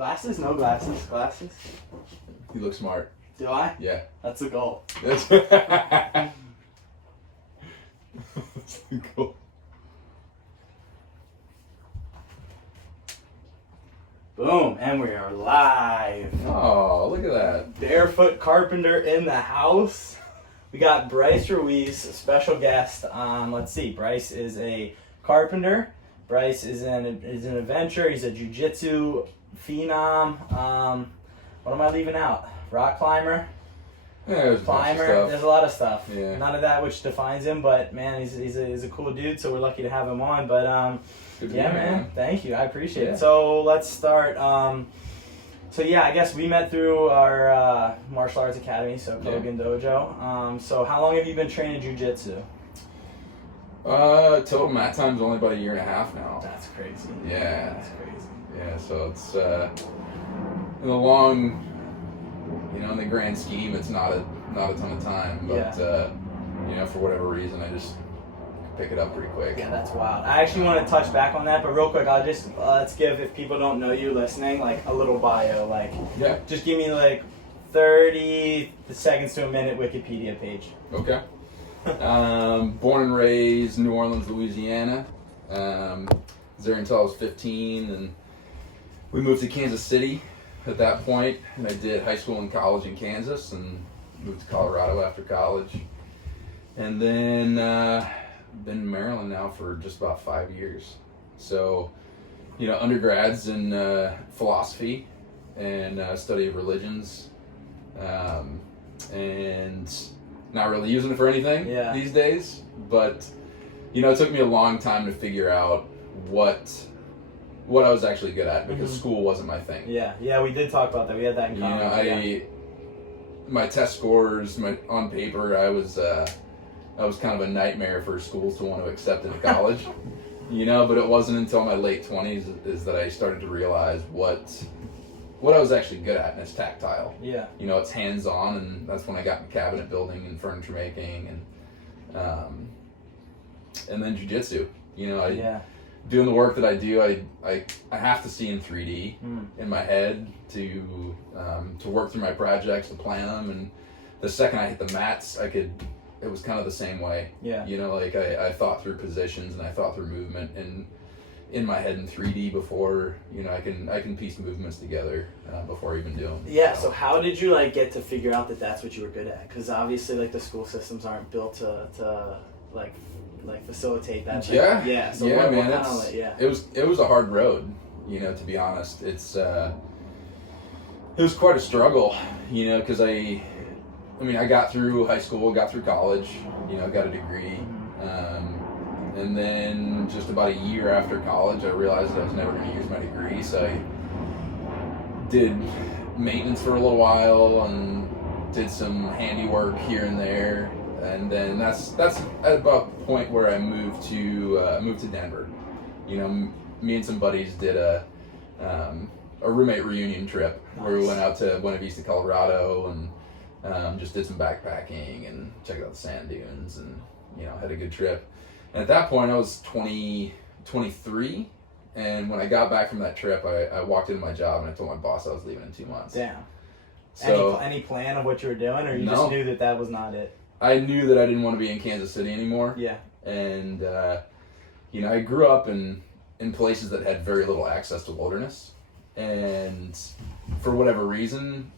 Glasses? No glasses. Glasses? You look smart. Do I? Yeah. That's the goal. That's the goal. Boom, and we are live. Oh, look at that. Barefoot Carpenter in the house. We got Brice Ruiz, a special guest on, let's see, Brice is a carpenter. Brice is an adventurer. He's a Jiu-Jitsu phenom. What am I leaving out? Rock climber? Yeah, there's Climber. There's a lot of stuff. Yeah. None of that which defines him, but man, he's a cool dude, so we're lucky to have him on. But yeah, man, thank you. I appreciate it. So let's start. So yeah, I guess we met through our martial arts academy, so Kogan Dojo. So how long have you been training jiu-jitsu? Total mat time's only about 1.5 years now. That's crazy. Yeah. That's crazy. Yeah, so it's in the long, in the grand scheme, it's not a ton of time, but for whatever reason, I just pick it up pretty quick. Yeah, that's wild. I actually want to touch back on that, but real quick, I'll just let's give, if people don't know you listening, like a little bio. Just give me like 30 seconds to a minute Wikipedia page. Okay. Born and raised New Orleans, Louisiana. Was there until I was 15, and we moved to Kansas City at that point, and I did high school and college in Kansas, and moved to Colorado after college, and then been in Maryland now for just about 5 years. So, undergrad's in philosophy and study of religions, and not really using it for anything these days, but it took me a long time to figure out what I was actually good at, because school wasn't my thing. Yeah, we did talk about that. We had that in common. My test scores, on paper, I was kind of a nightmare for schools to want to accept into college. But it wasn't until my late 20s is that I started to realize what I was actually good at, and it's tactile. Yeah. It's hands-on, and that's when I got into cabinet building and furniture making, and then jiu-jitsu. Doing the work that I do, I have to see in 3D in my head to work through my projects, to plan them, and the second I hit the mats, it was kind of the same way. Yeah. I thought through positions, and I thought through movement in my head in 3D before, I can piece movements together before I even do them. Yeah, so how did you get to figure out that that's what you were good at? Because obviously the school systems aren't built to facilitate that. Yeah. So man, it was a hard road, to be honest. It was quite a struggle, because I got through high school, got through college, got a degree. And then just about a year after college, I realized I was never going to use my degree, so I did maintenance for a little while and did some handiwork here and there, and then that's at about the point where I moved to Denver. Me and some buddies did a roommate reunion trip where we went out to Buena Vista, Colorado, and just did some backpacking and checked out the sand dunes, and had a good trip. And at that point, I was 23, and when I got back from that trip, I walked into my job and I told my boss I was leaving in 2 months. Damn. So, any plan of what you were doing, or you just knew that was not it? I knew that I didn't want to be in Kansas City anymore. Yeah. And, I grew up in places that had very little access to wilderness. And for whatever reason,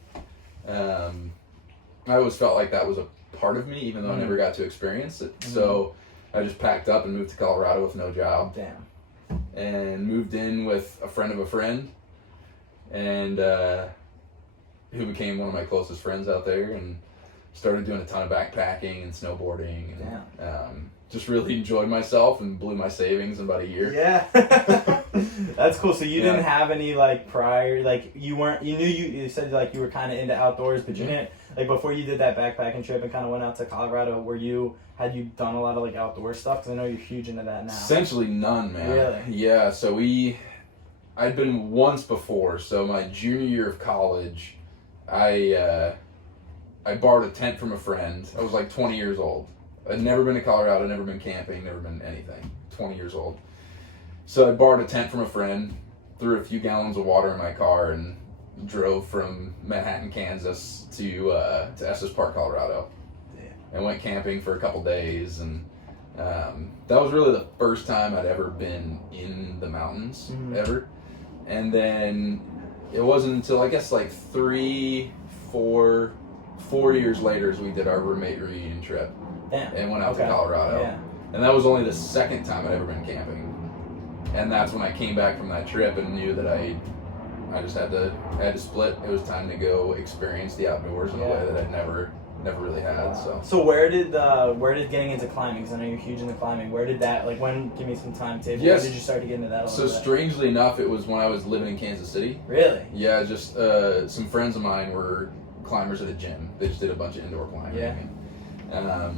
I always felt like that was a part of me, even though I never got to experience it. So I just packed up and moved to Colorado with no job. Damn. And moved in with a friend of a friend, and who became one of my closest friends out there, and started doing a ton of backpacking and snowboarding, and just really enjoyed myself and blew my savings in about a year. Yeah. That's cool. So you didn't have any prior, you said you were kind of into outdoors, but you didn't, before you did that backpacking trip and kind of went out to Colorado, had you done a lot of outdoor stuff? Because I know you're huge into that now. Essentially none, man. Really? Yeah, so I'd been once before. So my junior year of college, I borrowed a tent from a friend. I was 20 years old. I'd never been to Colorado, never been camping, never been anything. 20 years old. So I borrowed a tent from a friend, threw a few gallons of water in my car and drove from Manhattan, Kansas to Estes Park, Colorado. And went camping for a couple days, and that was really the first time I'd ever been in the mountains, ever. And then it wasn't until, I guess, like 4 years later as we did our roommate reunion trip. Damn. And went out to Colorado. Yeah. And that was only the second time I'd ever been camping. And that's when I came back from that trip and knew that I just had to split. It was time to go experience the outdoors in a way that I'd never really had. So where did getting into climbing, because I know you're huge into climbing, where did that, like, give me some timetable, yes. When did you start to get into that a So little bit? strangely enough, it was when I was living in Kansas City. Really? Yeah, just some friends of mine were climbers at a gym. They just did a bunch of indoor climbing. Yeah.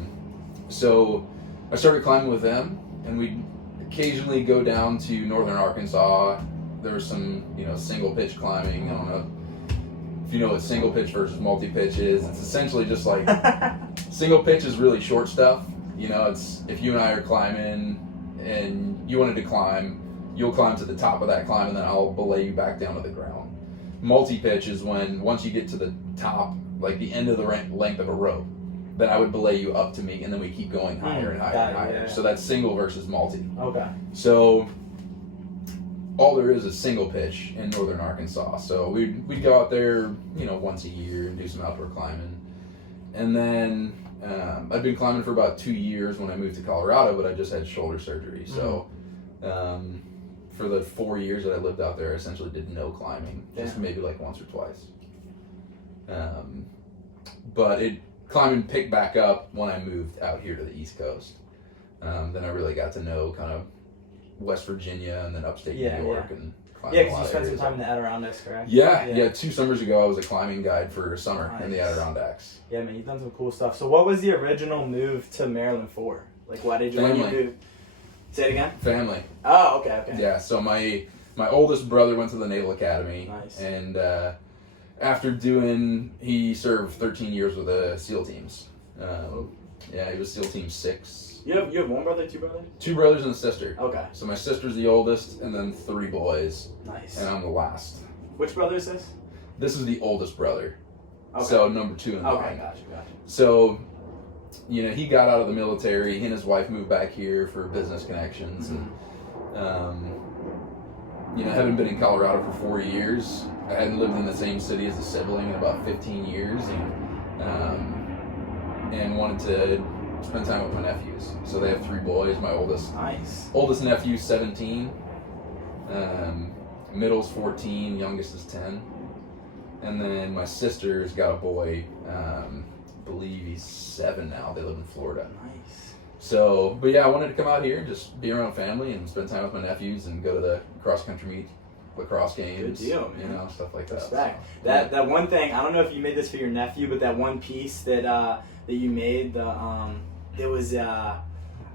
So I started climbing with them, and we'd occasionally go down to northern Arkansas. There was some, single pitch climbing. I don't know if you know what single pitch versus multi pitch is. It's essentially just like single pitch is really short stuff. It's if you and I are climbing and you wanted to climb, you'll climb to the top of that climb and then I'll belay you back down to the ground. Multi pitch is when once you get to the top, like the end of the length of a rope, then I would belay you up to me and then we keep going higher and higher and higher. Yeah. So that's single versus multi. Okay. So all there is single pitch in northern Arkansas. So we'd go out there, once a year and do some outdoor climbing. And then I'd been climbing for about 2 years when I moved to Colorado, but I just had shoulder surgery. So for the 4 years that I lived out there, I essentially did no climbing, just maybe like once or twice. But climbing picked back up when I moved out here to the East Coast. Then I really got to know kind of West Virginia and then upstate New York and climbing. Yeah, because you spent some time in the Adirondacks, correct? Yeah. 2 summers ago I was a climbing guide for a summer in the Adirondacks. Yeah, man, you've done some cool stuff. So what was the original move to Maryland for? Like, why did you move? Say it again? Family. Oh, okay. Yeah, so my oldest brother went to the Naval Academy. Nice. And after he served 13 years with the SEAL teams. Yeah, he was SEAL Team 6. You have one brother, 2 brothers? 2 brothers and a sister. Okay. So my sister's the oldest, and then 3 boys. Nice. And I'm the last. Which brother is this? This is the oldest brother. Okay. So number 2 in the line. Okay, gotcha. So, he got out of the military. He and his wife moved back here for business connections. And, having been in Colorado for 4 years, I hadn't lived in the same city as a sibling in about 15 years. And wanted to spend time with my nephews. So they have 3 boys. My oldest nephew's 17, middle's 14, youngest is 10, and then my sister's got a boy. Believe he's 7 now. They live in Florida. Nice. So, but yeah, I wanted to come out here and just be around family and spend time with my nephews and go to the cross country meet, lacrosse games. Good deal, man. Stuff like that. Respect. So, that one thing. I don't know if you made this for your nephew, but that one piece that you made, it was, I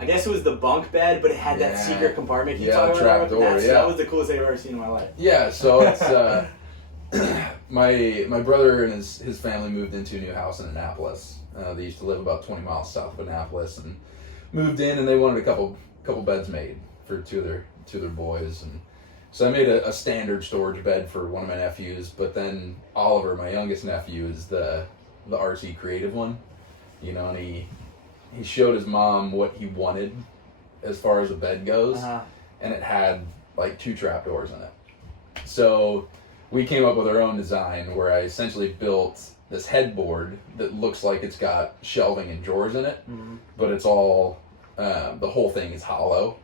guess it was the bunk bed, but it had that secret compartment. Can you talk about trap door, That was the coolest thing I've ever seen in my life. Yeah, so it's, my brother and his family moved into a new house in Annapolis. They used to live about 20 miles south of Annapolis and moved in, and they wanted a couple beds made for two of their boys. And so I made a standard storage bed for one of my nephews, but then Oliver, my youngest nephew, is the RC creative one. And he showed his mom what he wanted as far as a bed goes, and it had like 2 trapdoors in it. So we came up with our own design where I essentially built this headboard that looks like it's got shelving and drawers in it, but it's all, the whole thing is hollow.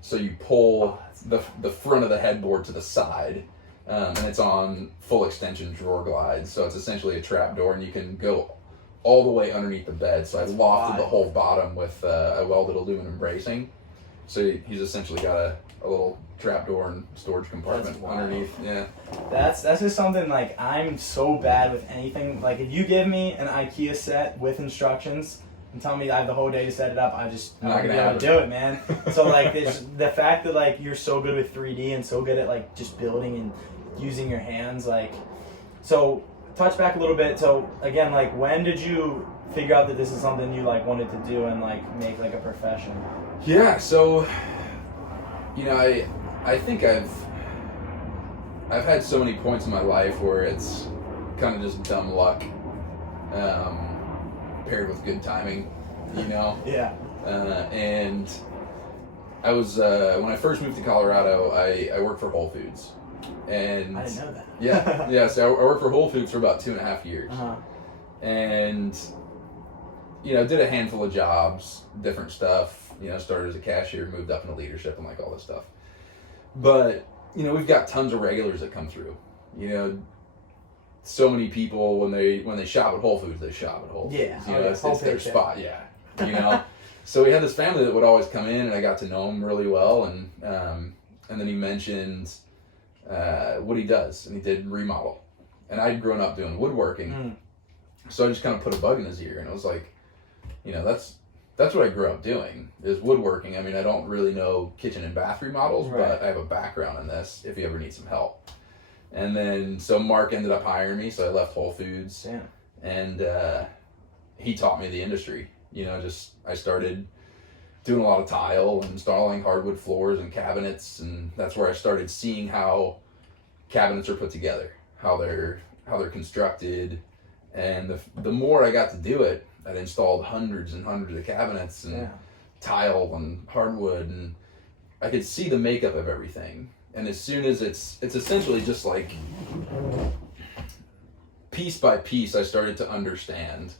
So you pull the front of the headboard to the side, and it's on full extension drawer glides. So it's essentially a trapdoor, and you can go all the way underneath the bed. So I lofted the whole bottom with a welded aluminum bracing. So he's essentially got a little trapdoor and storage compartment underneath. Yeah. That's just something, like, I'm so bad with anything. Like, if you give me an IKEA set with instructions and tell me I have the whole day to set it up, I'm not gonna be able to do it, man. So like, the fact that like you're so good with 3D and so good at like just building and using your hands, like, so touch back a little bit. So again, like, when did you figure out that this is something you like wanted to do and like make like a profession? Yeah, so I think I've I've had so many points in my life where it's kind of just dumb luck, paired with good timing, you know? Yeah. And I was, when I first moved to Colorado, I worked for Whole Foods. And I didn't know that. yeah, so I worked for Whole Foods for about 2.5 years. And, you know, did a handful of jobs, different stuff, you know, started as a cashier, moved up into leadership and like all this stuff. But, you know, we've got tons of regulars that come through, you know, so many people when they shop at Whole Foods, they shop at Whole Foods. Yeah. You know, it's their spot, yeah. You know, so we had this family that would always come in, and I got to know him really well, and then he mentioned what he does, and he did remodel, and I'd grown up doing woodworking, so I just kind of put a bug in his ear, and I was like, you know, that's what I grew up doing is woodworking. I mean, I don't really know kitchen and bath remodels, but I have a background in this if you ever need some help. And then so Mark ended up hiring me, so I left Whole Foods, and he taught me the industry. You know, just I started doing a lot of tile and installing hardwood floors and cabinets, and that's where I started seeing how cabinets are put together, how they're constructed, and the more I got to do it, I installed hundreds and hundreds of cabinets and tile and hardwood, and I could see the makeup of everything. And as soon as it's essentially just like piece by piece, I started to understand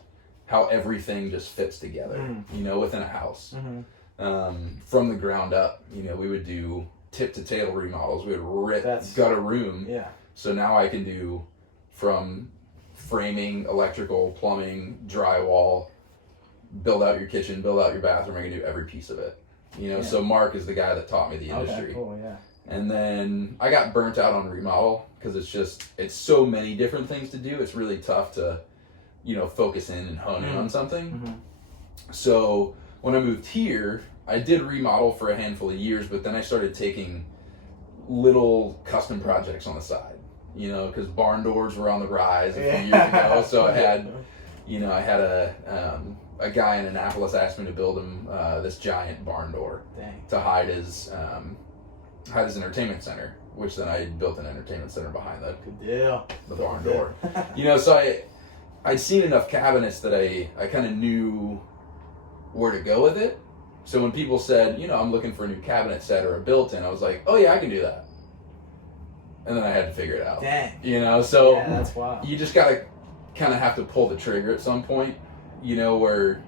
how everything just fits together, you know, within a house. From the ground up, you know, we would do tip to tail remodels. We would gut a room. Yeah. So now I can do from framing, electrical, plumbing, drywall, build out your kitchen, build out your bathroom. I can do every piece of it. You know, so Mark is the guy that taught me the industry. Okay, cool, yeah. And then I got burnt out on remodel because it's so many different things to do. It's really tough to, you know, focus in and hone in on something. So when I moved here, I did remodel for a handful of years, but then I started taking little custom projects on the side, you know, because barn doors were on the rise a few years ago. So I had, you know, a guy in Annapolis asked me to build him this giant barn door to hide his entertainment center, which then I built an entertainment center behind the barn door. You know, so I'd seen enough cabinets that I kind of knew where to go with it. So when people said, you know, I'm looking for a new cabinet set or a built-in, I was like, oh yeah, I can do that. And then I had to figure it out. You know, so that's wild. You just gotta kind of have to pull the trigger at some point, you know, where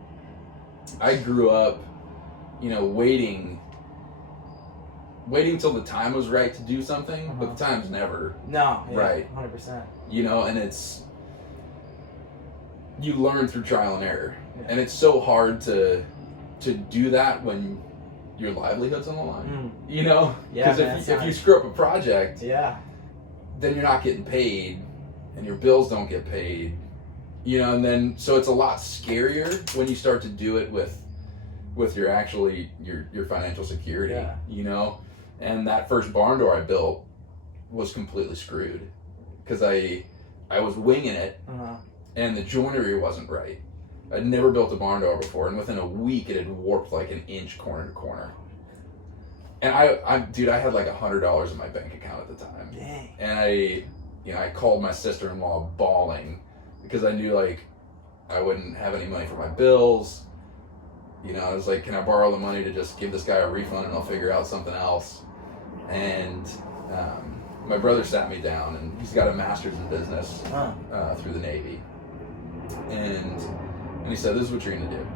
I grew up, you know, waiting till the time was right to do something, but the time's never right. 100%. You know, and you learn through trial and error, and it's so hard to do that when your livelihood's on the line. You know, because if you screw up a project, then you're not getting paid, and your bills don't get paid. You know, and then so it's a lot scarier when you start to do it with your financial security. You know. And that first barn door I built was completely screwed because I was winging it, and the joinery wasn't right. I'd never built a barn door before, and within a week it had warped like an inch corner to corner. And I had like $100 in my bank account at the time. Dang. And I called my sister-in-law bawling because I knew like I wouldn't have any money for my bills. You know, I was like, can I borrow the money to just give this guy a refund and I'll figure out something else? And my brother sat me down, and he's got a master's in business through the Navy. And he said, this is what you're going to do.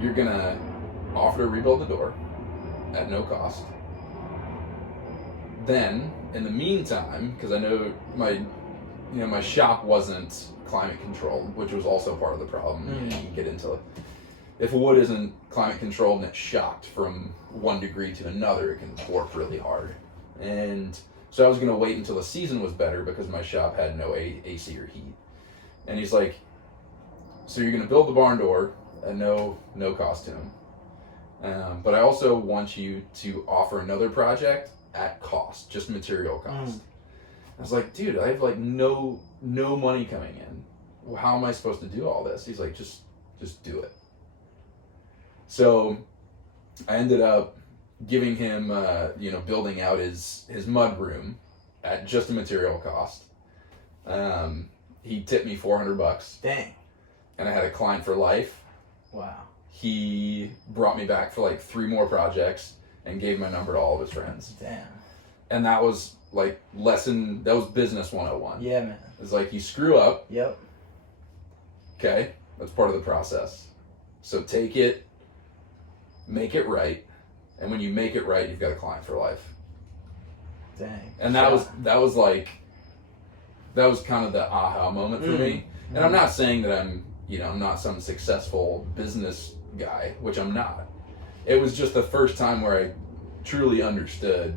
You're going to offer to rebuild the door at no cost. Then, in the meantime, because I know my shop wasn't climate controlled, which was also part of the problem. You know, you can get into if wood isn't climate controlled and it's shocked from 1 degree to another, it can warp really hard. And so I was going to wait until the season was better because my shop had no AC or heat. And he's like, so you're going to build the barn door at no cost to him. But I also want you to offer another project at cost, just material cost. I was like, dude, I have like no money coming in. Well, how am I supposed to do all this? He's like, just do it. So I ended up giving him, building out his mud room at just a material cost. He tipped me $400. Dang. And I had a client for life. Wow. He brought me back for like 3 more projects and gave my number to all of his friends. Damn. And that was like that was business 101. Yeah, man. It's like you screw up. Yep. Okay. That's part of the process. So take it, make it right. And when you make it right, you've got a client for life. Dang. And that was kind of the aha moment for me. And I'm not saying that I'm not some successful business guy, which I'm not. It was just the first time where I truly understood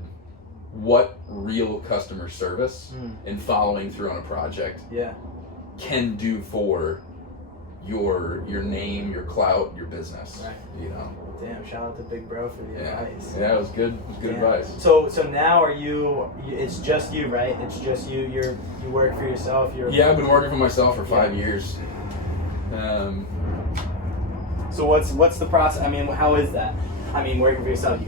what real customer service and following through on a project can do for your name, your clout, your business. Right. Damn, shout out to Big Bro for the advice. Yeah, it was good. It was good advice. So now it's just you, right? It's just you. You work for yourself. I've been working for myself for 5 years. So what's the process? I mean, how is that? I mean, working for yourself,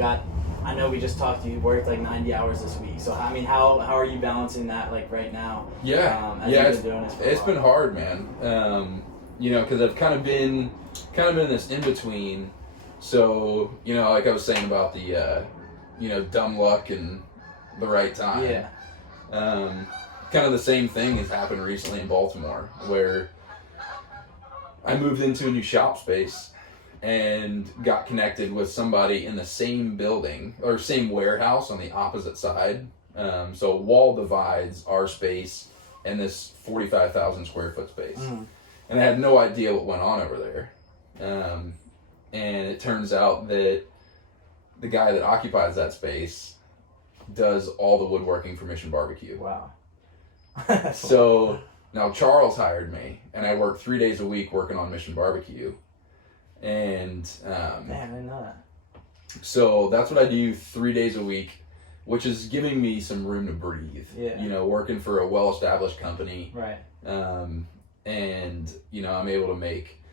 I know we just talked to you, worked like 90 hours this week. So I mean, how are you balancing that like right now? It's been hard, man. Because I've kind of been this in between. So like I was saying about the dumb luck and the right time. Yeah. Kind of the same thing has happened recently in Baltimore, where I moved into a new shop space and got connected with somebody in the same building or same warehouse on the opposite side. So a wall divides our space and this 45,000 square foot space. And I had no idea what went on over there. And it turns out that the guy that occupies that space does all the woodworking for Mission Barbecue. Wow. So now Charles hired me, and I work 3 days a week working on Mission Barbecue. And man, I didn't know that. So that's what I do 3 days a week, which is giving me some room to breathe. Yeah. Working for a well-established company. Right. And I'm able to make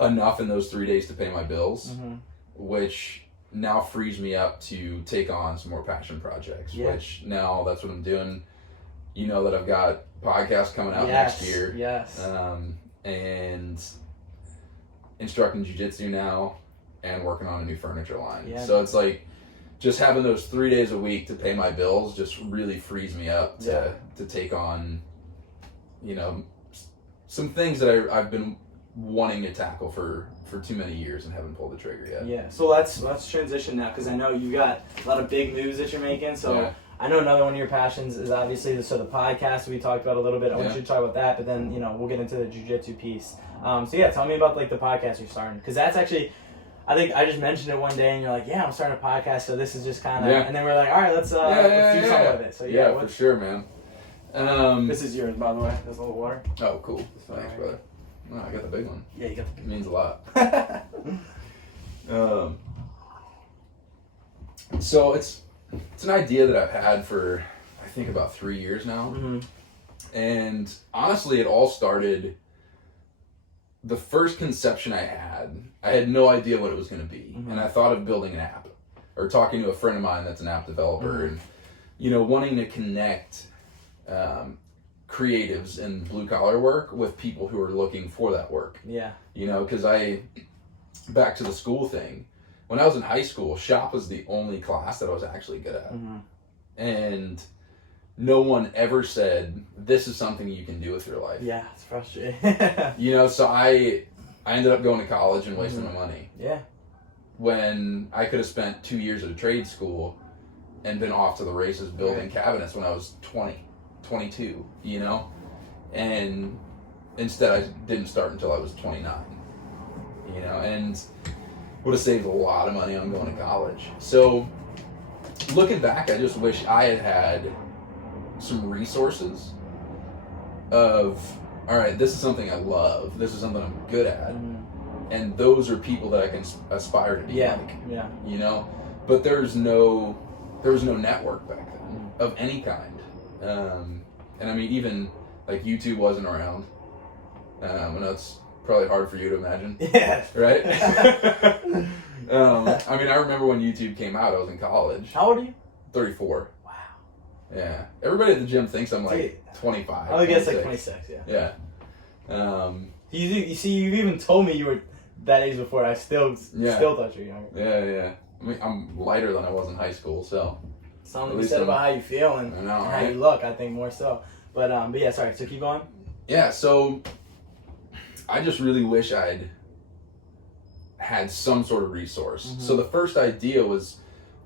enough in those 3 days to pay my bills, which now frees me up to take on some more passion projects, which now that's what I'm doing. That I've got podcasts coming out next year. Yes. And instructing Jiu-Jitsu now and working on a new furniture line. Yeah. So it's like just having those 3 days a week to pay my bills just really frees me up to take on, some things that I've been wanting to tackle for too many years and haven't pulled the trigger yet. Yeah. So let's transition now, because I know you got a lot of big moves that you're making. So I know another one of your passions is obviously the podcast we talked about a little bit. I want you to talk about that, but then we'll get into the jiu-jitsu piece. Tell me about like the podcast you're starting, because that's actually, I think I just mentioned it one day and you're like, I'm starting a podcast, so this is just kind of, and then we're like, all right, let's do something with it. So for sure, man. This is yours, by the way. This little water. Oh, cool. Thanks, brother. Oh, I got the big one. Yeah, you got the big one. It means a lot. So it's an idea that I've had for, I think, about 3 years now. And honestly, it all started, the first conception I had no idea what it was going to be. And I thought of building an app, or talking to a friend of mine that's an app developer, and, wanting to connect creatives in blue collar work with people who are looking for that work. Yeah. Because back to the school thing, when I was in high school, shop was the only class that I was actually good at. And no one ever said, this is something you can do with your life. Yeah, it's frustrating. So I ended up going to college and wasting my money. Yeah. When I could have spent 2 years at a trade school and been off to the races building cabinets when I was 22, and instead I didn't start until I was 29, and would have saved a lot of money on going to college. So looking back, I just wish I had some resources of, all right, this is something I love, this is something I'm good at, and those are people that I can aspire to be like. But there was no network back then of any kind. And I mean, even like YouTube wasn't around. And that's probably hard for you to imagine. Yeah. Right? I mean, I remember when YouTube came out, I was in college. How old are you? 34. Wow. Yeah. Everybody at the gym thinks I'm like 25. I guess like 26, Yeah. You see, you've even told me you were that age before. I still thought you were younger. Yeah. I mean, I'm lighter than I was in high school, so. Something you said about how you feel and how you look, I think more so. But yeah, sorry. So keep going. Yeah. So I just really wish I'd had some sort of resource. Mm-hmm. So the first idea was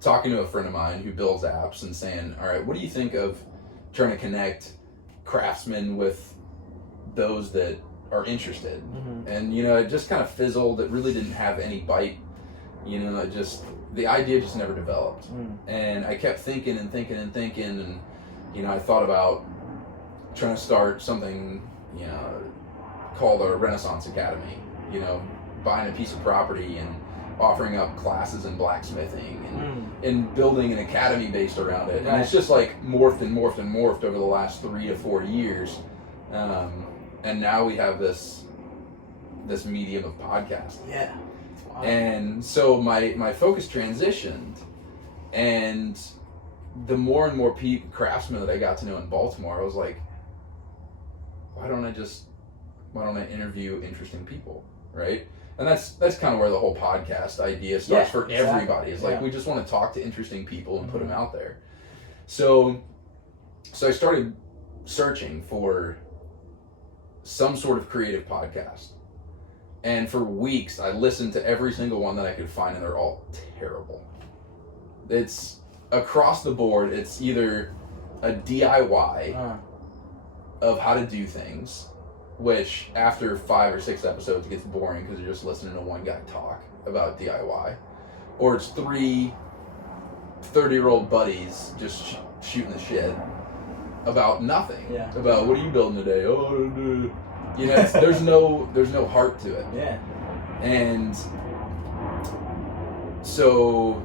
talking to a friend of mine who builds apps and saying, all right, what do you think of trying to connect craftsmen with those that are interested? Mm-hmm. And, it just kind of fizzled. It really didn't have any bite. The idea just never developed. Mm. And I kept thinking and, I thought about trying to start something, called a Renaissance Academy, buying a piece of property and offering up classes in blacksmithing and building an academy based around it. Right. And it's just like morphed over the last 3 to 4 years. And now we have this medium of podcasting. Yeah. Wow. And so my focus transitioned, and the more and more craftsmen that I got to know in Baltimore, I was like, why don't I interview interesting people, right? And that's kind of where the whole podcast idea starts for everybody. It's like we just want to talk to interesting people and put them out there. So I started searching for some sort of creative podcast. And for weeks, I listened to every single one that I could find, and they're all terrible. It's across the board. It's either a DIY of how to do things, which after 5 or 6 episodes, it gets boring because you're just listening to one guy talk about DIY. Or it's 3 30-year-old buddies just shooting the shit about nothing. Yeah. About, what are you building today? Oh, there's no heart to it. Yeah. And so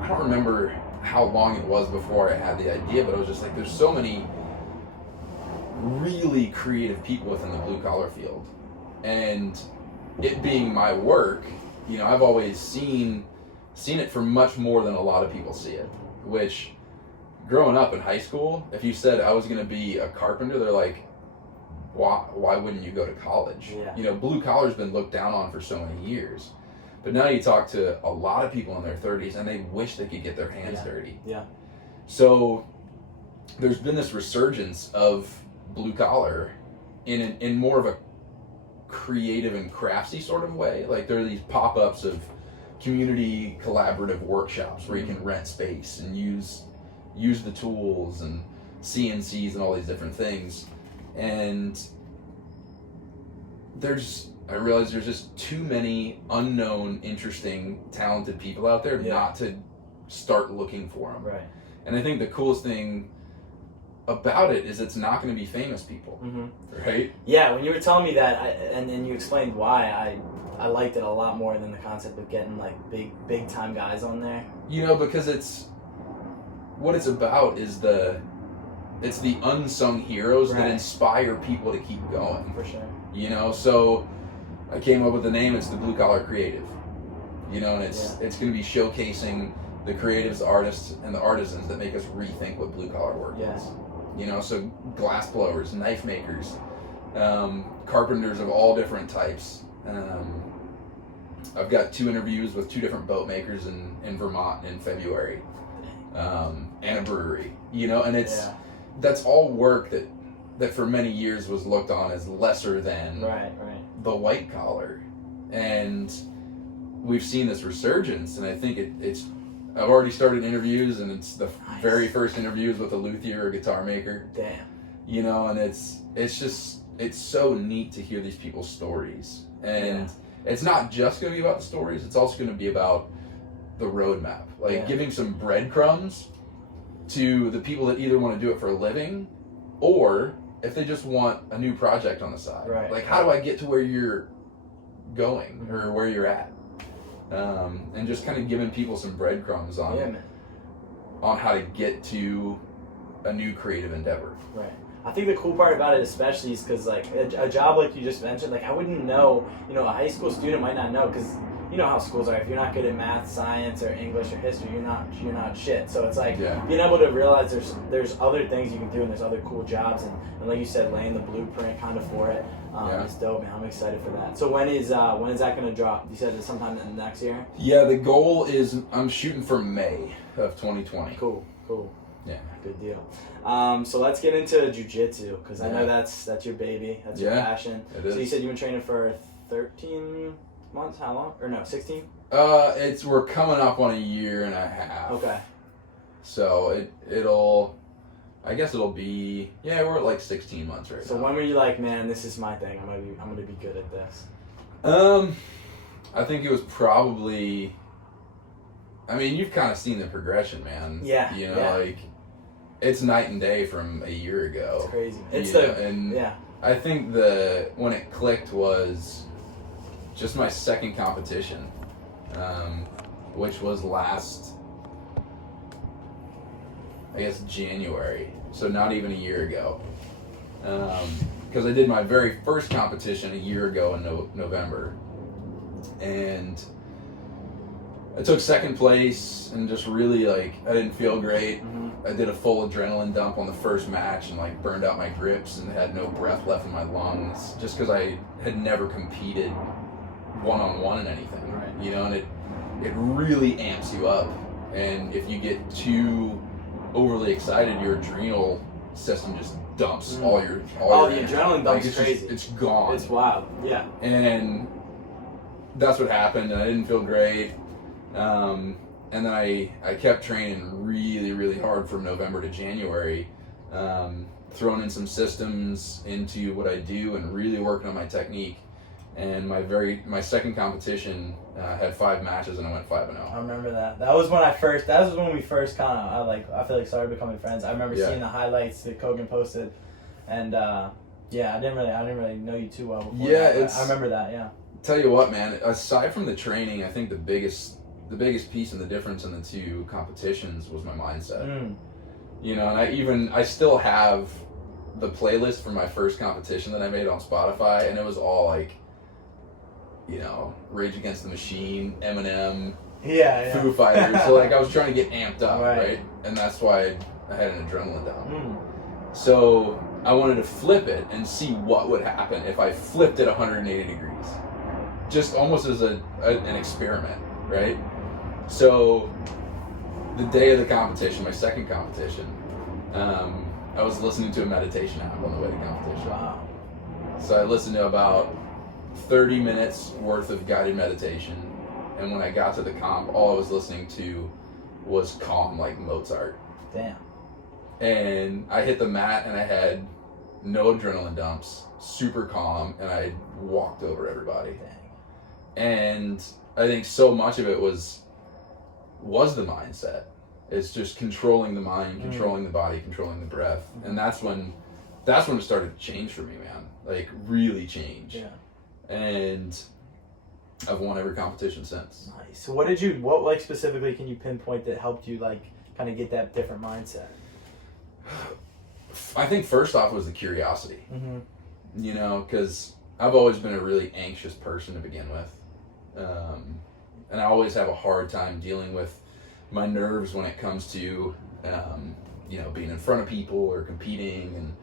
I don't remember how long it was before I had the idea, but I was just like, there's so many really creative people within the blue collar field. And it being my work, I've always seen it for much more than a lot of people see it. Which, growing up in high school, if you said I was going to be a carpenter, they're like, why wouldn't you go to college? Yeah. Blue collar's been looked down on for so many years. But now you talk to a lot of people in their 30s and they wish they could get their hands dirty. Yeah. So there's been this resurgence of blue collar in more of a creative and craftsy sort of way. Like, there are these pop-ups of community collaborative workshops where you can rent space and use the tools and CNCs and all these different things. And I realize there's just too many unknown, interesting, talented people out there not to start looking for them. Right. And I think the coolest thing about it is it's not going to be famous people, right? Yeah, when you were telling me that, and you explained why, I liked it a lot more than the concept of getting like big time guys on there. Because what it's about is it's the unsung heroes that inspire people to keep going. For sure. So I came up with the name. It's the Blue Collar Creative. And it's going to be showcasing the creatives, the artists, and the artisans that make us rethink what blue collar work is. So glass blowers, knife makers, carpenters of all different types. I've got 2 interviews with 2 different boat makers in Vermont in February, and a brewery. And that's all work that for many years was looked on as lesser than the white collar. And we've seen this resurgence, and I think I've already started interviews, and it's the very first interviews with a luthier or guitar maker. Damn. And it's so neat to hear these people's stories. And it's not just going to be about the stories, it's also going to be about the roadmap. Giving some breadcrumbs to the people that either want to do it for a living, or if they just want a new project on the side. Right. Like, how do I get to where you're going or where you're at? And just kind of giving people some breadcrumbs on how to get to a new creative endeavor. Right. I think the cool part about it especially is because, like, a job like you just mentioned, like, I wouldn't know, a high school student might not know, because you know how schools are. If you're not good at math, science, or English or history, you're not shit. So it's like being able to realize there's other things you can do and there's other cool jobs and like you said, laying the blueprint kind of for it. It's dope, man. I'm excited for that. So when is that going to drop? You said it's sometime in the next year? Yeah, the goal is I'm shooting for May of 2020. Cool. Yeah. Good deal. So let's get into jiu-jitsu because I know that's your baby. That's your passion. It is. So you said you've been training for 13 months? How long? Or no, 16? We're coming up on a year and a half. Okay. So I guess it'll be, we're at like 16 months right now. So when were you like, man, this is my thing. I'm gonna be good at this? I think it was probably, I mean, you've kind of seen the progression, man. Yeah. You know, like, it's night and day from a year ago. It's crazy. I think when it clicked was just my second competition, which was last, I guess, January. So not even a year ago. Because I did my very first competition a year ago in November. And I took second place and just really, like, I didn't feel great. Mm-hmm. I did a full adrenaline dump on the first match and, like, burned out my grips and had no breath left in my lungs just because I had never competed one-on-one in anything. Right. You know, and it really amps you up. And if you get too overly excited, your adrenal system just dumps all your the adrenaline dump is crazy. It's gone. It's wild. Yeah. And that's what happened, and I didn't feel great. And then I kept training really, really hard from November to January, throwing in some systems into what I do and really working on my technique. And my second competition had 5 matches and I went 5-0. I remember that. That was when we first kind of I feel like started becoming friends. I remember seeing the highlights that Kogan posted, and I didn't really know you too well before. I remember that. Yeah. Tell you what, man. Aside from the training, I think the biggest piece and the difference in the two competitions was my mindset. You know, and I still have the playlist for my first competition that I made on Spotify, and it was all like, you know, Rage Against the Machine, Eminem, Foo Fighters. So like I was trying to get amped up, right? And that's why I had an adrenaline down. So I wanted to flip it and see what would happen if I flipped it 180 degrees. Just almost as an experiment, right? So the day of the competition, my second competition, I was listening to a meditation app on the way to competition. Wow. So I listened to about 30 minutes worth of guided meditation, and when I got to the comp, all I was listening to was calm like Mozart. Damn. And I hit the mat and I had no adrenaline dumps, super calm, and I walked over everybody. Dang. And I think so much of it was the mindset. It's just controlling the mind, controlling the body, controlling the breath. And that's when it started to change for me, man. Like, really change. Yeah. And I've won every competition since. Nice. So what like specifically can you pinpoint that helped you like kind of get that different mindset? I think first off was the curiosity. Mm-hmm. You know, because I've always been a really anxious person to begin with. And I always have a hard time dealing with my nerves when it comes to, you know, being in front of people or competing.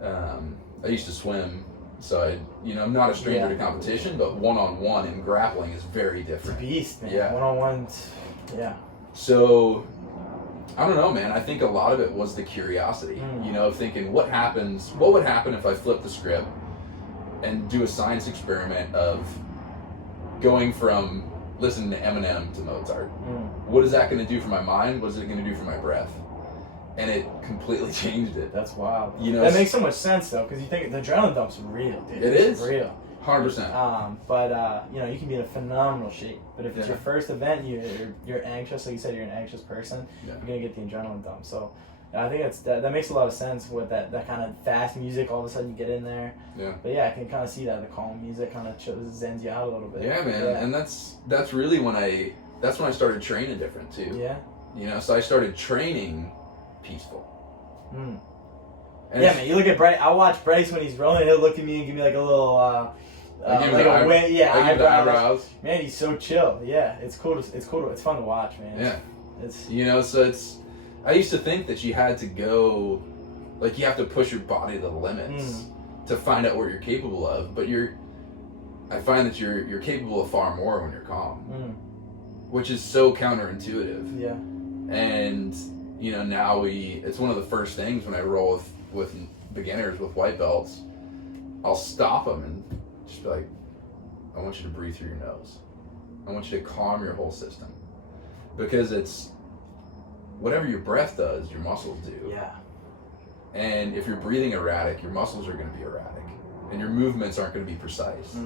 And I used to swim, so I'm not a stranger to competition, but one-on-one and grappling is very different. It's a beast, man. Yeah. One-on-one, So, I don't know, man. I think a lot of it was the curiosity, you know, thinking what would happen if I flipped the script and do a science experiment of going from listening to Eminem to Mozart. What is that going to do for my mind? What is it going to do for my breath? And it completely changed it. That's wild. You know, that makes so much sense though, because you think the adrenaline dump's real, dude. It's real. 100%. But you know, you can be in a phenomenal shape. But if it's your first event, you're anxious. Like you said, you're an anxious person. You're gonna get the adrenaline dump. So I think that makes a lot of sense with that kind of fast music. All of a sudden, you get in there. Yeah. But yeah, I can kind of see that the calm music kind of zens you out a little bit. Yeah, man. Yeah. And that's really when I started training different too. Yeah. You know, so I started training peaceful. Yeah, man. You look at Brice. I watch Brice when he's rolling. He'll look at me and give me like a little, eyebrows. Man, he's so chill. Yeah, it's cool. It's fun to watch, man. Yeah. So I used to think that you had to go, like, you have to push your body to the limits to find out what you're capable of. But I find that you're capable of far more when you're calm, which is so counterintuitive. Yeah. And now it's one of the first things when I roll with beginners, with white belts, I'll stop them and just be like, I want you to breathe through your nose. I want you to calm your whole system, because it's whatever your breath does, your muscles do. Yeah. And if you're breathing erratic, your muscles are going to be erratic, and your movements aren't going to be precise.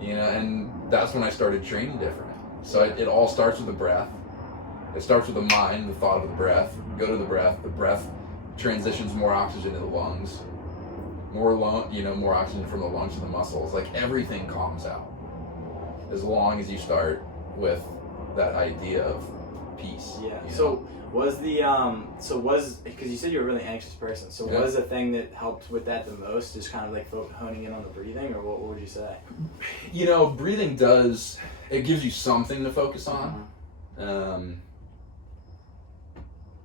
And that's when I started training different. So it all starts with the breath. It starts with the mind, the thought of the breath. Go to the breath. The breath transitions more oxygen to the lungs. More oxygen from the lungs to the muscles. Like, everything calms out as long as you start with that idea of peace. Yeah. So because you said you're a really anxious person. So was the thing that helped with that the most just kind of like honing in on the breathing, or what would you say? Breathing it gives you something to focus on.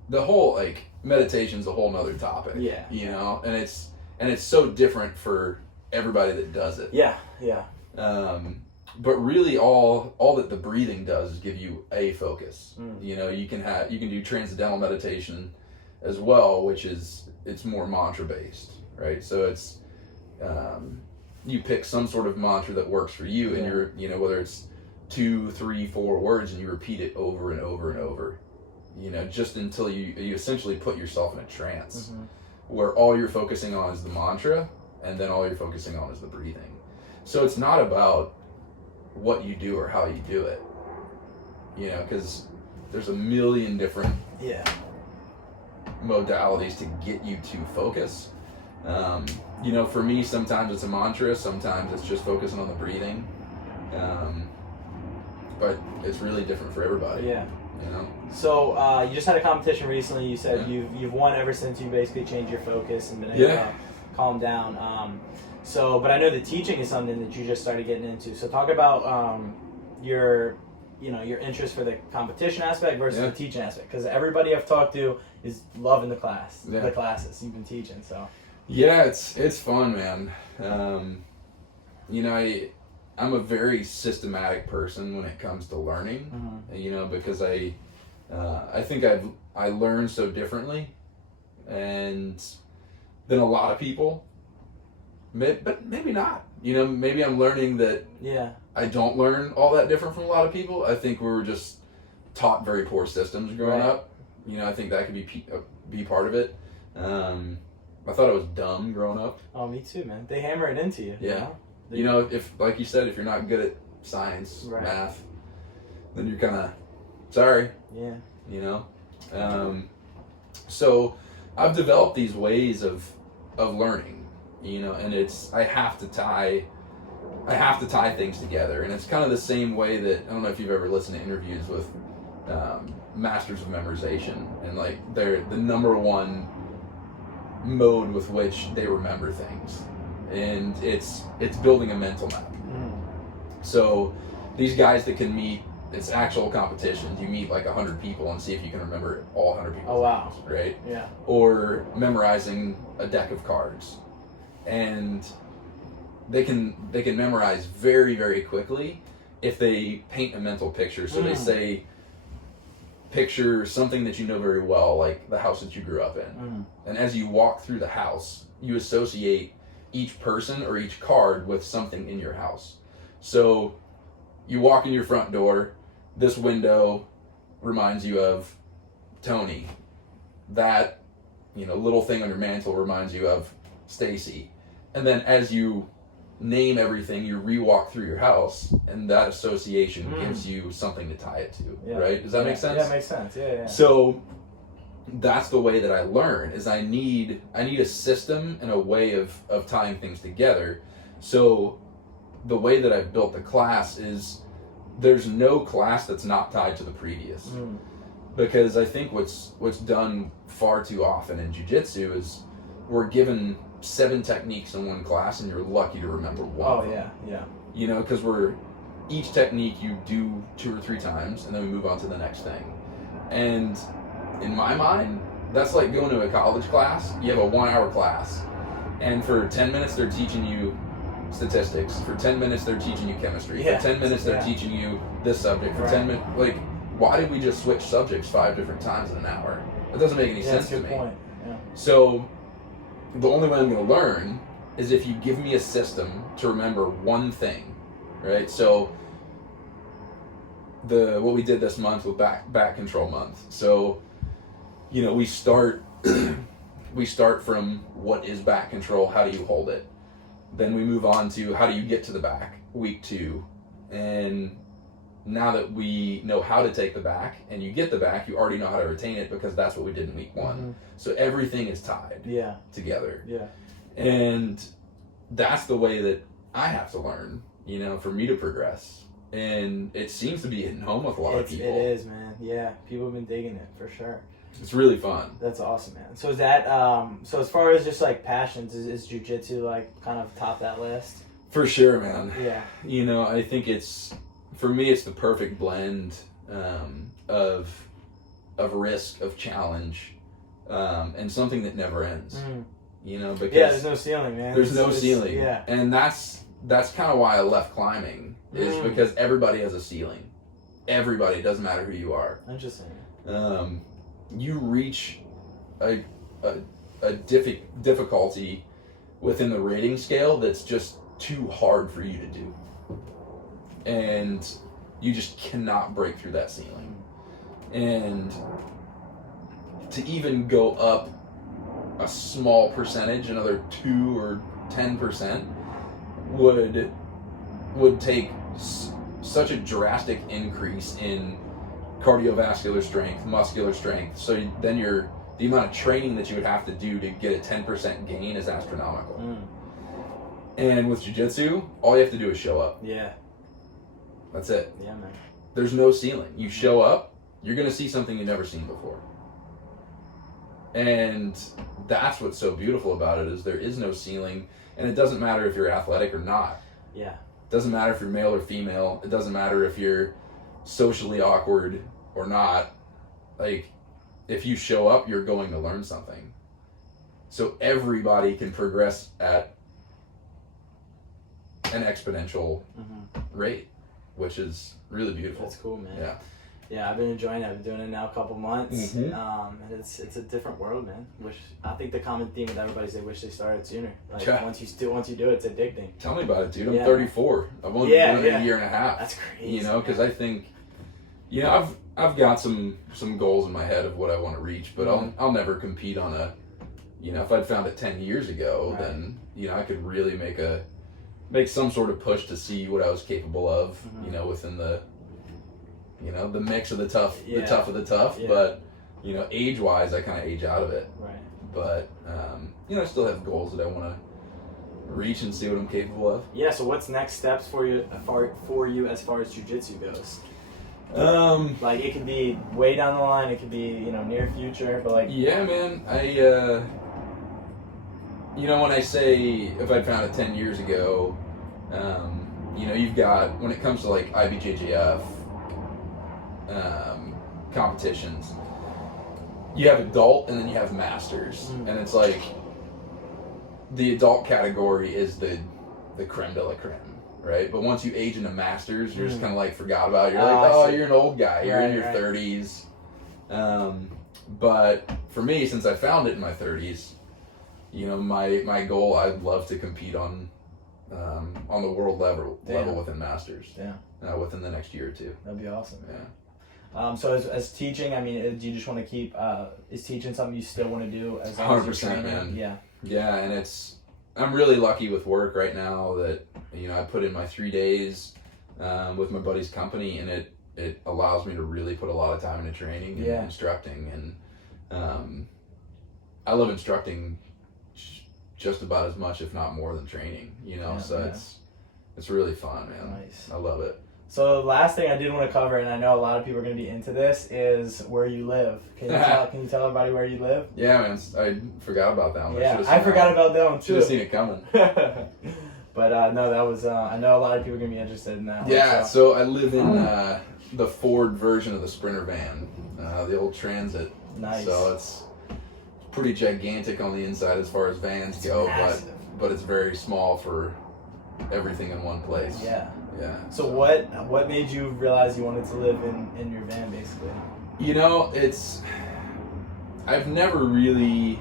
The whole meditation's a whole nother topic. Yeah. And it's so different for everybody that does it. Yeah. But really all that the breathing does is give you a focus. You can do transcendental meditation as well, which it's more mantra based, right? So it's you pick some sort of mantra that works for you, and you're whether it's 2, 3, 4 words, and you repeat it over and over and over, just until you essentially put yourself in a trance where all you're focusing on is the mantra, and then all you're focusing on is the breathing. So it's not about what you do or how you do it, because there's a million different modalities to get you to focus. For me, sometimes it's a mantra, sometimes it's just focusing on the breathing, but it's really different for everybody. So you just had a competition recently. You said you've won ever since you basically changed your focus and been able to calm down. But I know the teaching is something that you just started getting into. So talk about your interest for the competition aspect versus the teaching aspect, because everybody I've talked to is loving the classes you've been teaching. So it's fun, man. I'm a very systematic person when it comes to learning. Because I think I learn so differently and than a lot of people. But maybe not. Maybe I'm learning that I don't learn all that different from a lot of people. I think we were just taught very poor systems growing up. I think that could be part of it. I thought I was dumb growing up. Oh, me too, man. They hammer it into you. Yeah. If, like you said, if you're not good at science, math, then you're kind of sorry. Yeah. So I've developed these ways of learning. And I have to tie things together, and it's kind of the same way that, I don't know if you've ever listened to interviews with masters of memorization, and they're the number one mode with which they remember things, and it's building a mental map. So these guys that can meet, it's actual competitions, you meet 100 people and see if you can remember all 100 people. Oh wow. Names, right? Yeah. Or memorizing a deck of cards. And they can memorize very, very quickly if they paint a mental picture. So they say, picture something that you know very well, like the house that you grew up in. And as you walk through the house, you associate each person or each card with something in your house. So you walk in your front door, this window reminds you of Tony. That little thing on your mantle reminds you of Stacy. And then as you name everything, you re-walk through your house, and that association gives you something to tie it to, right? Does that make sense? Yeah, it makes sense. Yeah. So that's the way that I learn, is I need a system and a way of tying things together. So the way that I've built the class is there's no class that's not tied to the previous. Because I think what's done far too often in jiu-jitsu is we're given 7 techniques in one class, and you're lucky to remember one. Oh of them. yeah. You know, because each technique you do 2 or 3 times, and then we move on to the next thing. And in my mind, that's like going to a college class. You have a 1-hour class, and for 10 minutes they're teaching you statistics. For 10 minutes they're teaching you chemistry. Yeah. For 10 minutes they're teaching you this subject. For 10 minutes, like, why did we just switch subjects 5 different times in an hour? It doesn't make any sense to me. Point. Yeah. So the only way I'm going to learn is if you give me a system to remember one thing, right? So what we did this month with back control month. So, you know, we start from what is back control, how do you hold it? Then we move on to how do you get to the back, week 2. And now that we know how to take the back and you get the back, you already know how to retain it because that's what we did in week 1. Mm-hmm. So everything is tied together. Yeah. And that's the way that I have to learn, you know, for me to progress. And it seems to be hitting home with a lot of people. It is, man. Yeah. People have been digging it for sure. It's really fun. That's awesome, man. So is that, so as far as just like passions, is jiu-jitsu like kind of top that list? For sure, man. Yeah. You know, I think for me, it's the perfect blend of risk, of challenge, and something that never ends. Mm. You know, because there's no ceiling, man. There's no ceiling. Yeah. And that's kind of why I left climbing, is because everybody has a ceiling. Everybody, it doesn't matter who you are. Interesting. You reach a difficulty within the rating scale that's just too hard for you to do. And you just cannot break through that ceiling. And to even go up a small percentage, another 2 or 10%, would take such a drastic increase in cardiovascular strength, muscular strength. So then the amount of training that you would have to do to get a 10% gain is astronomical. And with jiu-jitsu, all you have to do is show up. Yeah. That's it. Yeah, man. There's no ceiling. You show up, you're going to see something you've never seen before. And that's what's so beautiful about it, is there is no ceiling, and it doesn't matter if you're athletic or not. Yeah. It doesn't matter if you're male or female. It doesn't matter if you're socially awkward or not. Like, if you show up, you're going to learn something. So everybody can progress at an exponential rate, which is really beautiful. That's cool, man. Yeah. Yeah, I've been enjoying it. I've been doing it now a couple months. And it's a different world, man. I think the common theme with everybody is they wish they started sooner. Like once you do it, it's addicting. Tell me about it, dude. I'm 34. I've only been doing it a year and a half. That's crazy. You know, because I think, you know, I've got some goals in my head of what I want to reach, but I'll never compete on a, you know, if I'd found it 10 years ago, then, you know, I could really make some sort of push to see what I was capable of, you know, within the, you know, the mix of the tough, the tough of the tough. Yeah. But, you know, age-wise, I kind of age out of it. Right. But, you know, I still have goals that I want to reach and see what I'm capable of. Yeah, so what's next steps for you as far as jiu-jitsu goes? Like, it could be way down the line, it could be, you know, near future, but like... Yeah, man, you know, when I say if I'd found it 10 years ago, you know, you've got, when it comes to like IBJJF competitions, you have adult and then you have masters. And it's like, the adult category is the creme de la creme, right? But once you age into masters, you're just kind of like forgot about it. You're like, oh, you're an old guy. You're in your 30s. But for me, since I found it in my 30s, you know, my goal, I'd love to compete on the world level within masters. Yeah. Within the next year or two. That'd be awesome. Yeah. So as teaching, I mean, do you just want to keep? Is teaching something you still want to do as long 100%, as you're training? man. Yeah. Yeah, and I'm really lucky with work right now that, you know, I put in my 3 days with my buddy's company, and it allows me to really put a lot of time into training and instructing, and I love instructing just about as much, if not more, than training, you know. It's really fun, man. Nice. I love it. So the last thing I did want to cover, and I know a lot of people are going to be into this, is where you live. Can you tell everybody where you live? Yeah, man. I forgot about that one. Yeah, I forgot about that one too. Should have seen it coming. But no, that was. I know a lot of people are going to be interested in that. Yeah, so I live in the Ford version of the Sprinter van, the old Transit. Nice. So it's pretty gigantic on the inside as far as vans go, but it's very small for everything in one place. Yeah. Yeah. So what made you realize you wanted to live in your van, basically? You know, I've never really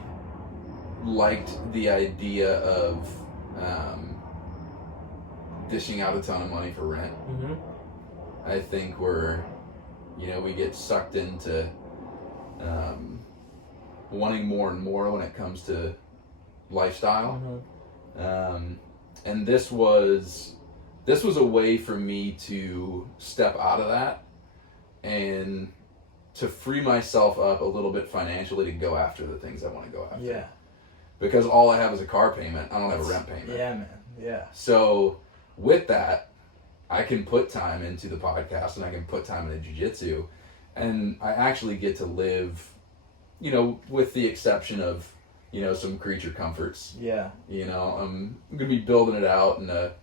liked the idea of dishing out a ton of money for rent. Mm-hmm. I think we get sucked into wanting more and more when it comes to lifestyle. Mm-hmm. And this was a way for me to step out of that and to free myself up a little bit financially to go after the things I want to go after. Yeah. Because all I have is a car payment. I don't have a rent payment. Yeah, man. Yeah. So with that, I can put time into the podcast and I can put time into jiu-jitsu, and I actually get to live, with the exception of, some creature comforts. Yeah. I'm going to be building it out in a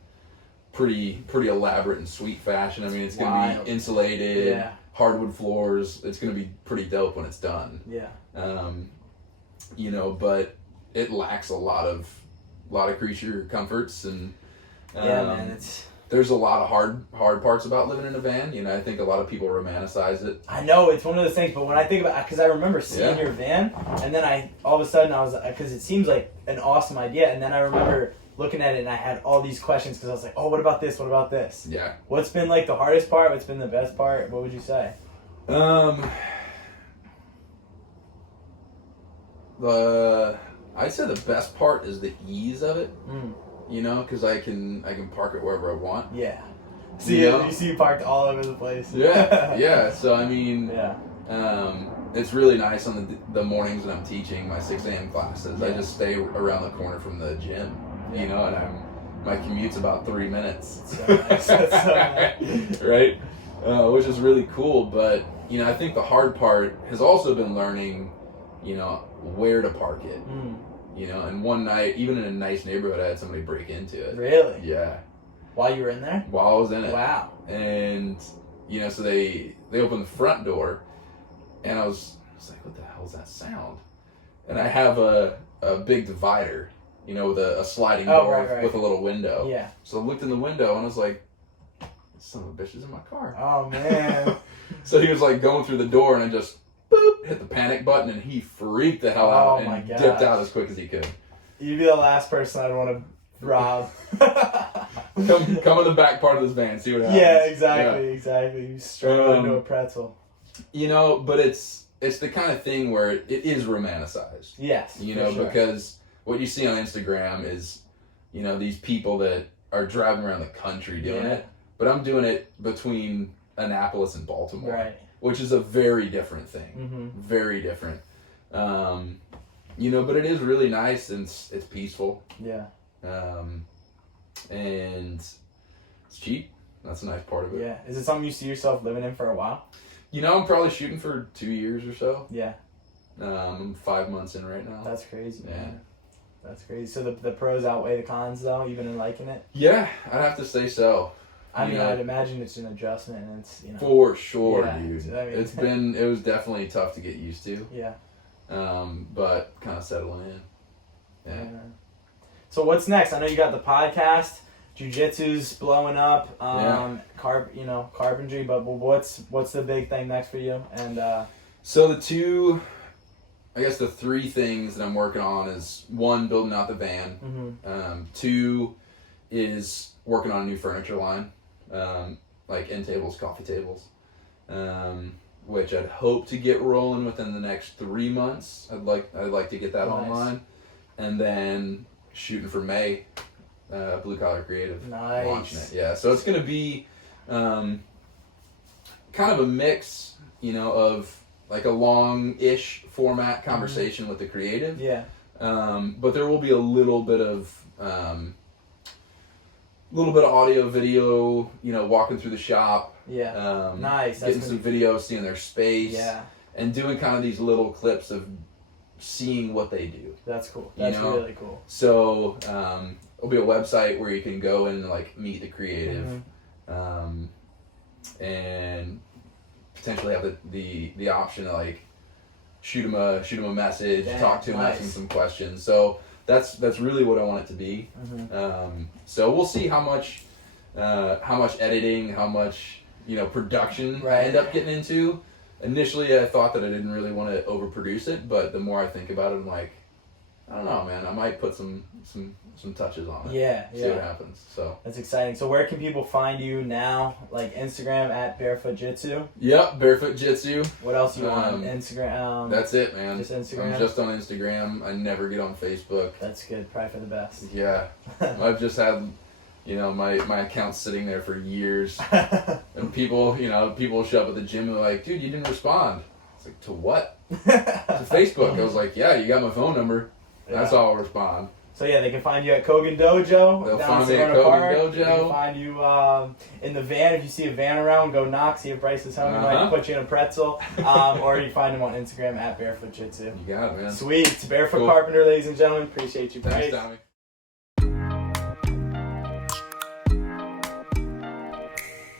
pretty emailed and sweet fashion. I mean, it's going to be insulated, hardwood floors. It's going to be pretty dope when it's done. Yeah. But it lacks a lot of creature comforts, and man, there's a lot of hard parts about living in a van. I think a lot of people romanticize it. I know it's one of those things, but when I think about, because I remember seeing your van, and then all of a sudden I was, because it seems like an awesome idea, and then I remember looking at it and I had all these questions because I was like, oh, what about this? What about this? Yeah. What's been like the hardest part? What's been the best part? What would you say? I'd say the best part is the ease of it. Because I can park it wherever I want. Yeah. You see you parked all over the place. Yeah. So I mean, yeah. It's really nice on the mornings when I'm teaching my 6 a.m. classes. Yeah. I just stay around the corner from the gym, and my commute's about 3 minutes. So nice. That's so nice. Right? Which is really cool. But I think the hard part has also been learning, where to park it. And one night, even in a nice neighborhood, I had somebody break into it. Really? Yeah. While you were in there? While I was in it. Wow. And, so they opened the front door, and I was like, what the hell is that sound? And I have a big divider, with a sliding door with a little window. Yeah. So I looked in the window, and I was like, son of a bitch is in my car. Oh, man. So he was like going through the door, and I just boop, hit the panic button, and he freaked the hell out and dipped out as quick as he could. You'd be the last person I'd want to rob. Come in the back part of this van, see what happens. Yeah, exactly. You straight into a pretzel. But it's the kind of thing where it is romanticized. Yes. Sure. Because what you see on Instagram is, these people that are driving around the country doing it. But I'm doing it between Annapolis and Baltimore. Right. Which is a very different thing. Mm-hmm. Very different. But it is really nice, and it's peaceful. Yeah. And it's cheap. That's a nice part of it. Yeah. Is it something you see yourself living in for a while? I'm probably shooting for 2 years or so. Yeah. I'm 5 months in right now. That's crazy, Yeah. man. That's crazy. So the pros outweigh the cons, though, even in liking it? Yeah, I'd have to say so. I mean, I'd imagine it's an adjustment, and it's, For sure, yeah, dude. I mean, it was definitely tough to get used to. Yeah. But kind of settling in. Yeah. So what's next? I know you got the podcast, Jiu-Jitsu's blowing up, carpentry, but what's the big thing next for you? And so the 3 things that I'm working on is 1, building out the van. Mm-hmm. 2 is working on a new furniture line, like end tables, coffee tables, which I'd hope to get rolling within the next 3 months. I'd like to get that online, and then shooting for May, Blue Collar Creative, launching it. Yeah, so it's gonna be kind of a mix, of like a long-ish format conversation with the creative. Yeah. But there will be a little bit of little bit of audio, video, you know, walking through the shop. Yeah. Nice. Getting some video, seeing their space. Yeah. And doing kind of these little clips of seeing what they do. That's cool. That's really cool. So it'll be a website where you can go and like meet the creative, and potentially have the option to like shoot them a message, talk to them, ask them some questions. So that's really what I want it to be. So we'll see how much editing, how much, you know, production I end up getting into. Initially, I thought that I didn't really want to overproduce it, but the more I think about it, I'm like, I don't know, man. I might put some touches on it. Yeah. See what happens. So that's exciting. So where can people find you now? Like Instagram at Barefoot Jitsu. Yep, Barefoot Jitsu. What else you on Instagram? That's it, man. Just Instagram. I'm just on Instagram. I never get on Facebook. That's good. Probably for the best. Yeah, I've just had, you know, my account sitting there for years, and people show up at the gym and they're like, dude, you didn't respond. It's like, to what? To Facebook. I was like, yeah, you got my phone number. That's all I'll respond. So yeah, they can find you at Kogan Dojo. They'll find me at Kogan Dojo. They can find you in the van. If you see a van around, go knock, see if Brice is home. He might put you in a pretzel. Or you find him on Instagram at Barefoot Jitsu. You got it, man. Sweet. Barefoot Carpenter, ladies and gentlemen. Appreciate you, Brice. Thanks, Tommie.